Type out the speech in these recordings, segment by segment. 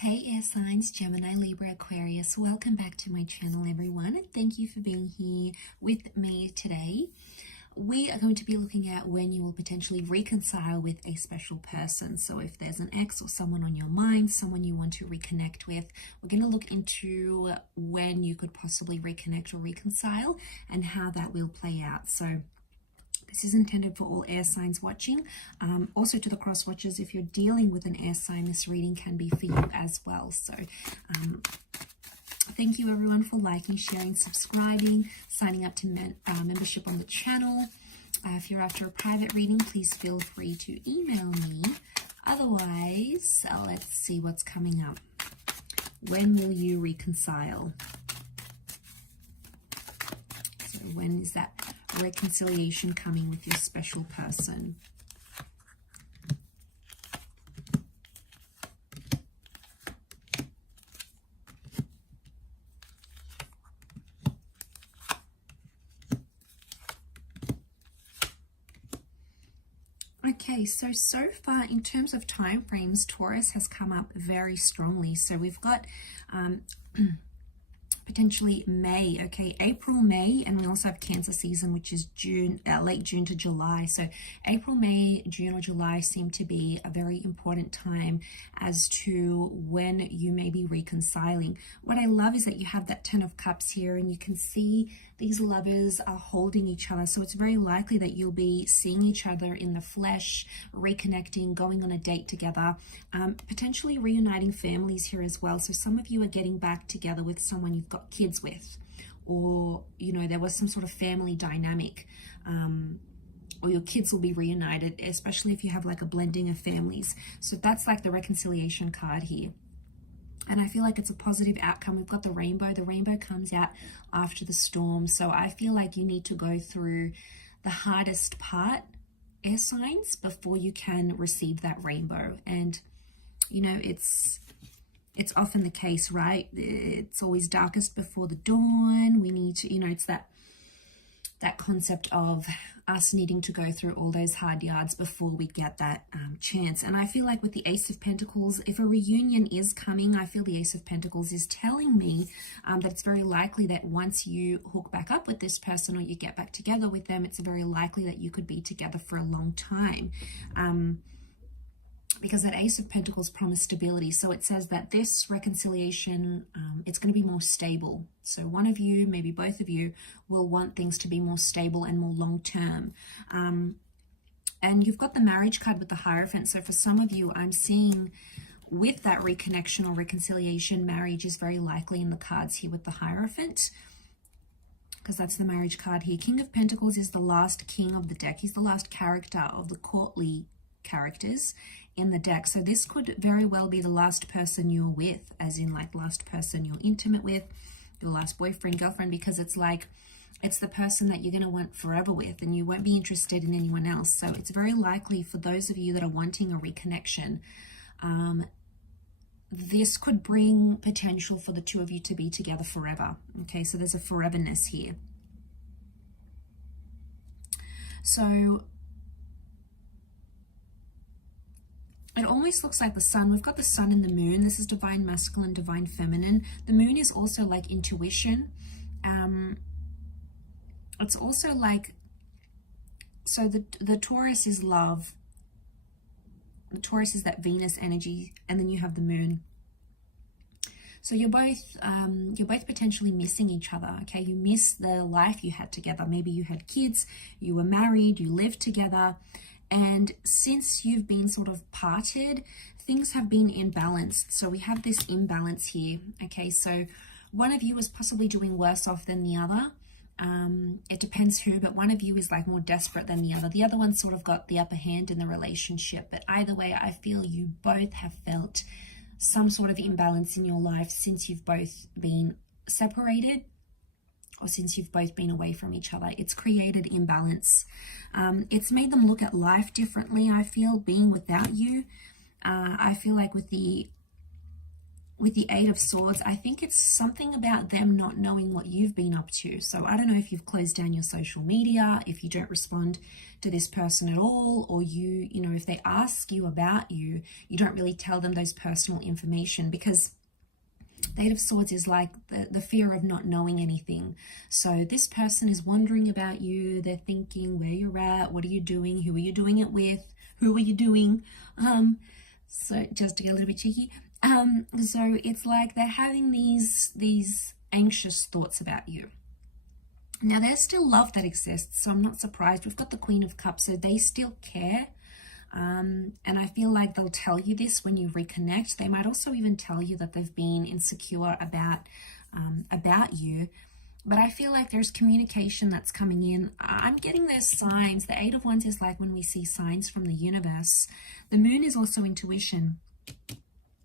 Hey air signs, Gemini, Libra, Aquarius, welcome back to my channel everyone. Thank you for being here with me today. We are going to be looking at when you will potentially reconcile with a special person. So if there's an ex or someone on your mind, someone you want to reconnect with, we're going to look into when you could possibly reconnect or reconcile and how that will play out. So this is intended for all air signs watching. Also to the cross watchers, if you're dealing with an air sign, this reading can be for you as well. So thank you everyone for liking, sharing, subscribing, signing up to membership on the channel. If you're after a private reading, please feel free to email me. Otherwise, let's see what's coming up. When will you reconcile? So when is that reconciliation coming with your special person? Okay, so far in terms of time frames, Taurus has come up very strongly. So we've got potentially May, okay, April, May, and we also have Cancer season, which is June, late June to July. So April, May, June or July seem to be a very important time as to when you may be reconciling. What I love is that you have that Ten of Cups here, and you can see these lovers are holding each other. So it's very likely that you'll be seeing each other in the flesh, reconnecting, going on a date together, potentially reuniting families here as well. So some of you are getting back together with someone you've got kids with, or you know, there was some sort of family dynamic, or your kids will be reunited, especially if you have like a blending of families. So that's like the reconciliation card here. And I feel like it's a positive outcome. We've got the rainbow. The rainbow comes out after the storm. So I feel like you need to go through the hardest part, air signs, before you can receive that rainbow. And, you know, it's often the case, right? It's always darkest before the dawn. We need to, you know, it's that concept of us needing to go through all those hard yards before we get that chance. And I feel like with the Ace of Pentacles, if a reunion is coming, I feel the Ace of Pentacles is telling me that it's very likely that once you hook back up with this person or you get back together with them, it's very likely that you could be together for a long time. Because that Ace of Pentacles promised stability. So it says that this reconciliation, it's going to be more stable. So one of you, maybe both of you, will want things to be more stable and more long-term. And you've got the marriage card with the Hierophant. So for some of you, I'm seeing with that reconnection or reconciliation, marriage is very likely in the cards here with the Hierophant, because that's the marriage card here. King of Pentacles is the last king of the deck. He's the last character of the courtly characters in the deck. So this could very well be the last person you're with, as in like last person you're intimate with, your last boyfriend, girlfriend, because it's like it's the person that you're going to want forever with, and you won't be interested in anyone else. So it's very likely for those of you that are wanting a reconnection, this could bring potential for the two of you to be together forever. Okay, so there's a foreverness here. So it almost looks like the sun. We've got the sun and the moon. This is divine masculine, divine feminine. The moon is also like intuition. It's also like, so the Taurus is love. The Taurus is that Venus energy, and then you have the moon. So you're both potentially missing each other. Okay, you miss the life you had together. Maybe you had kids, you were married, you lived together. And since you've been sort of parted, things have been imbalanced. So we have this imbalance here. Okay, so one of you is possibly doing worse off than the other. It depends who, but one of you is like more desperate than the other. The other one sort of got the upper hand in the relationship. But either way, I feel you both have felt some sort of imbalance in your life since you've both been separated, or since you've both been away from each other. It's created imbalance. It's made them look at life differently, I feel, being without you. I feel like with the with the Eight of Swords, I think it's something about them not knowing what you've been up to. So I don't know if you've closed down your social media, if you don't respond to this person at all, or you know, if they ask you about you, you don't really tell them those personal information, because the Eight of Swords is like the fear of not knowing anything. So this person is wondering about you. They're thinking where you're at, what are you doing, who are you doing it with, who are you doing? So just to get a little bit cheeky. So it's like they're having these anxious thoughts about you. Now, there's still love that exists, so I'm not surprised. We've got the Queen of Cups, so they still care. And I feel like they'll tell you this when you reconnect. They might also even tell you that they've been insecure about you. But I feel like there's communication that's coming in. I'm getting those signs. The Eight of Wands is like when we see signs from the universe. The Moon is also intuition.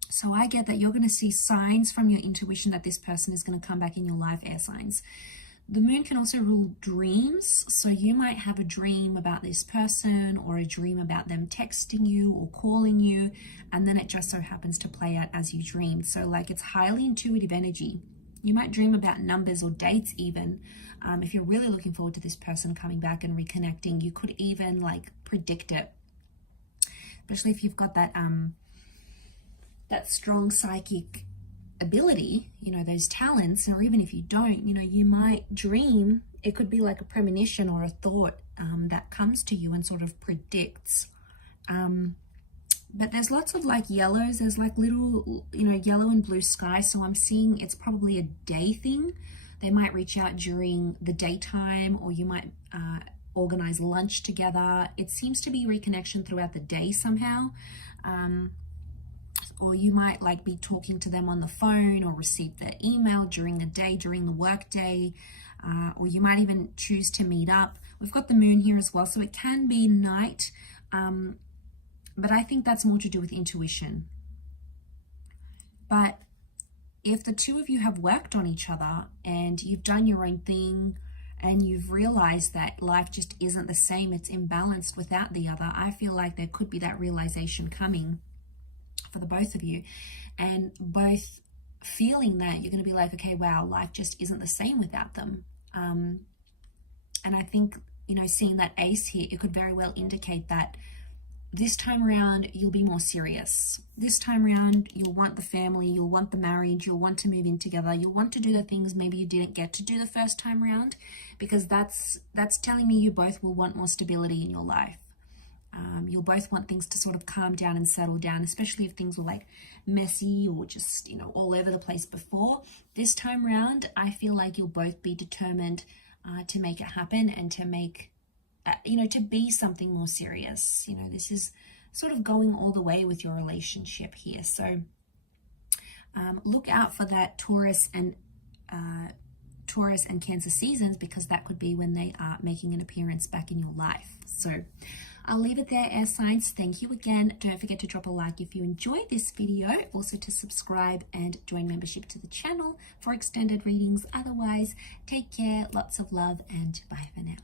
So I get that you're going to see signs from your intuition that this person is going to come back in your life, air signs. The Moon can also rule dreams. So you might have a dream about this person, or a dream about them texting you or calling you, and then it just so happens to play out as you dreamed. So like it's highly intuitive energy. You might dream about numbers or dates even. If you're really looking forward to this person coming back and reconnecting, you could even like predict it. Especially if you've got that strong psychic ability, you know, those talents, or even if you don't, you know, you might dream. It could be like a premonition or a thought that comes to you and sort of predicts. But there's lots of like yellows. There's like little, you know, yellow and blue sky. So I'm seeing it's probably a day thing. They might reach out during the daytime, or you might organize lunch together. It seems to be reconnection throughout the day somehow. Or you might like be talking to them on the phone, or receive their email during the day, during the work day, or you might even choose to meet up. We've got the Moon here as well, so it can be night, but I think that's more to do with intuition. But if the two of you have worked on each other and you've done your own thing, and you've realized that life just isn't the same, it's imbalanced without the other, I feel like there could be that realization coming for the both of you, and both feeling that you're going to be like, okay, wow, life just isn't the same without them. And I think, you know, seeing that ace here, it could very well indicate that this time around you'll be more serious. This time around you'll want the family, you'll want the marriage, you'll want to move in together, you'll want to do the things maybe you didn't get to do the first time around, because that's telling me you both will want more stability in your life. You'll both want things to sort of calm down and settle down, especially if things were like messy or just, you know, all over the place before. This time around, I feel like you'll both be determined to make it happen, and to make, you know, to be something more serious. You know, this is sort of going all the way with your relationship here. So look out for that Taurus and Cancer seasons, because that could be when they are making an appearance back in your life. So I'll leave it there, air signs. Thank you again. Don't forget to drop a like if you enjoyed this video. Also to subscribe and join membership to the channel for extended readings. Otherwise, take care, lots of love, and bye for now.